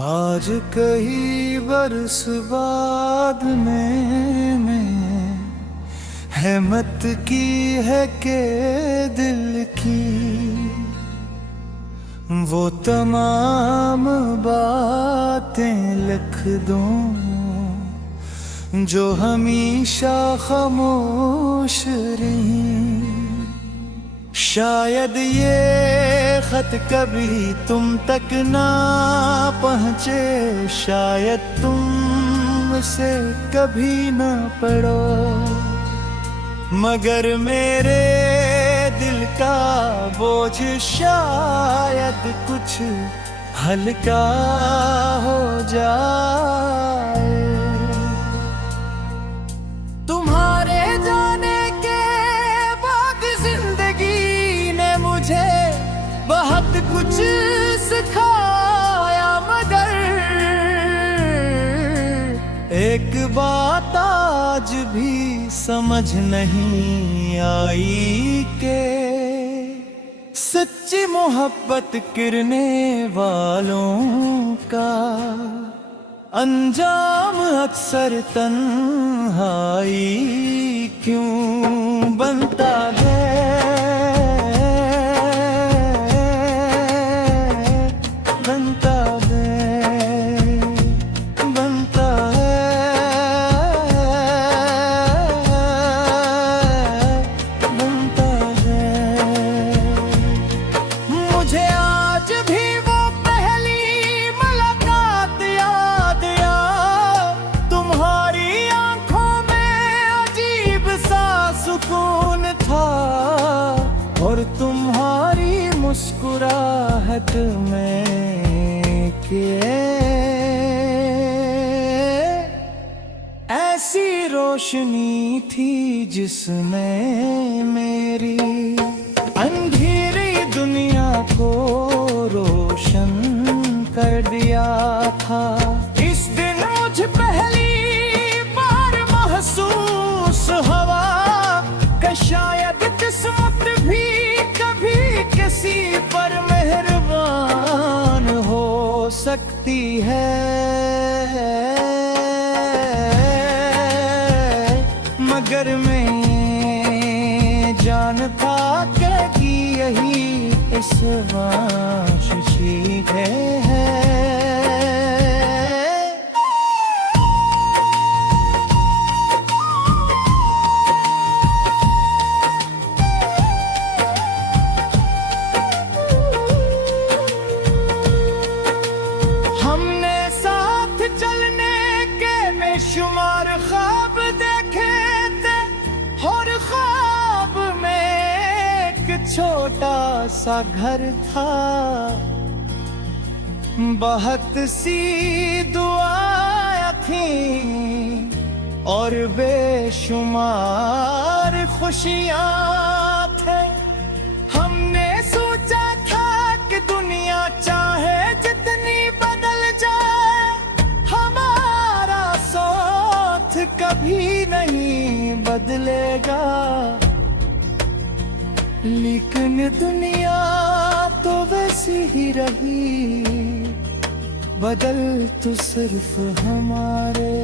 आज कई बरस बाद मैंने हिम्मत की है के दिल की वो तमाम बातें लिख दूं जो हमेशा खामोश रही। शायद ये खत कभी तुम तक ना पहुँचे, शायद तुम इसे कभी ना पढ़ो, मगर मेरे दिल का बोझ शायद कुछ हल्का हो जाए। तुम्हारे जाने के बाद जिंदगी ने मुझे बहुत कुछ सिखाया, मगर एक बात आज भी समझ नहीं आई के सच्ची मोहब्बत करने वालों का अंजाम अक्सर तन्हाई क्यों बनता है। और तुम्हारी मुस्कुराहट में के ऐसी रोशनी थी जिसने मेरी अंधेरी दुनिया को रोशन कर दिया था। इस दिन मुझे पहली बार महसूस हुआ कि शायद किस्मत भी कभी किसी पर मेहरबान हो सकती है, मगर मैं जानता कि यही इस वांछी है। हमने साथ चलने के बेशुमार ख्वाब देखे थे और ख्वाब में एक छोटा सा घर था। बहुत सी दुआएं थी और बेशुमार खुशियां थे। हमने सोचा था कि दुनिया चाहे जितनी बदल जाए, हमारा साथ कभी नहीं बदलेगा। लेकिन दुनिया तो वैसी ही रही, बदल तो सिर्फ हमारे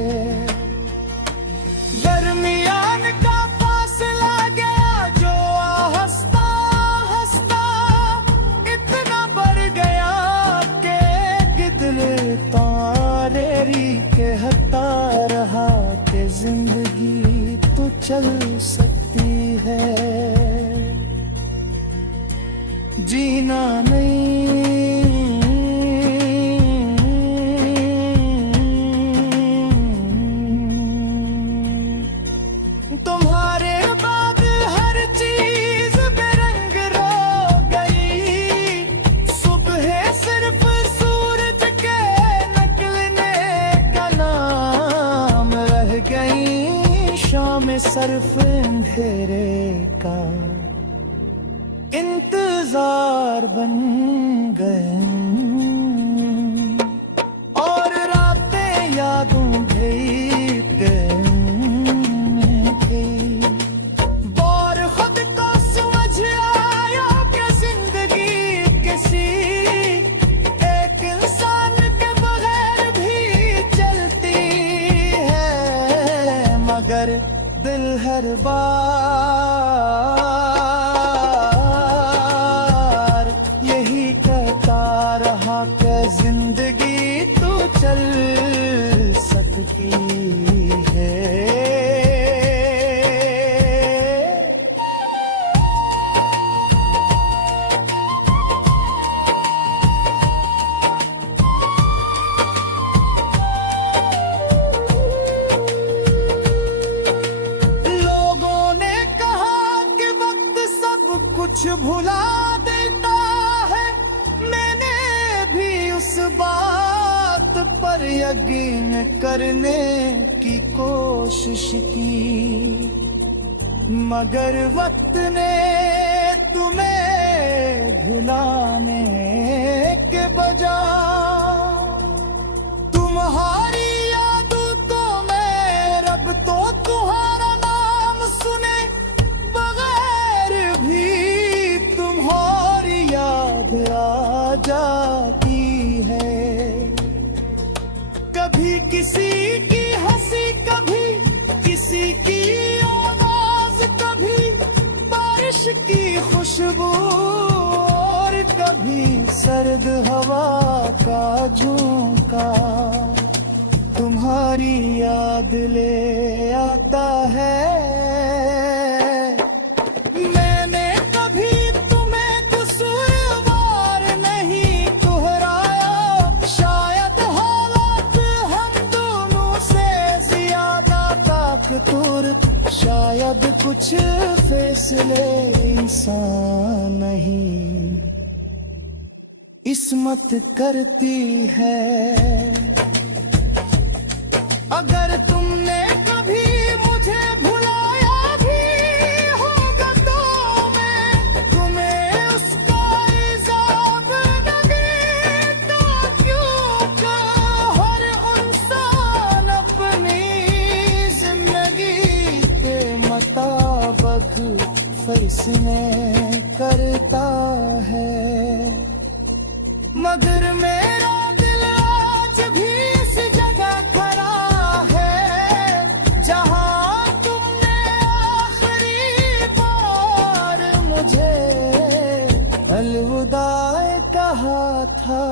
दरमियान का फासला गया, जो हंसता हंसता इतना बढ़ गया कि गिदले तारेरी के हता रहा कि जिंदगी तो चल सकती है, जीना नहीं। तुम्हारे बाद हर चीज बेरंग रो गई, सुबह सिर्फ सूरज के निकलने का नाम रह गई, शाम सिर्फ अंधेरे का इंतजार बन गए, और रातें यादों भीगते थी। और खुद को समझ आया कि जिंदगी किसी एक इंसान के बगैर कुछ भुला देता है। मैंने भी उस बात पर यकीन करने की कोशिश की, मगर वक्त ने तुम्हें भुलाने के बजाय तुम्हारी यादों में रब तो तुम्हारा नाम सुने बगैर भी तुम्हारी याद आ जाती है। कभी किसी की हंसी, कभी किसी की आवाज, कभी बारिश की खुशबू और कभी सर्द हवा का झोंका तुम्हारी याद ले आता है। मैंने कभी तुम्हें कसूरवार नहीं ठहराया, शायद हालात हम दोनों से ज्यादा ताकतवर, शायद कुछ फैसले इंसान नहीं इस्मत करती है। अगर तुमने कभी मुझे भुलाया भी होगा तो मैं तुम्हें उसका इजाब न देता, क्योंकि हर इंसान अपनी जिंदगी के मुताबिक फैसले करता है। मगर मेरा दिल आज भी इस जगह खड़ा है जहां तुमने आखिरी बार मुझे अलविदा कहा था।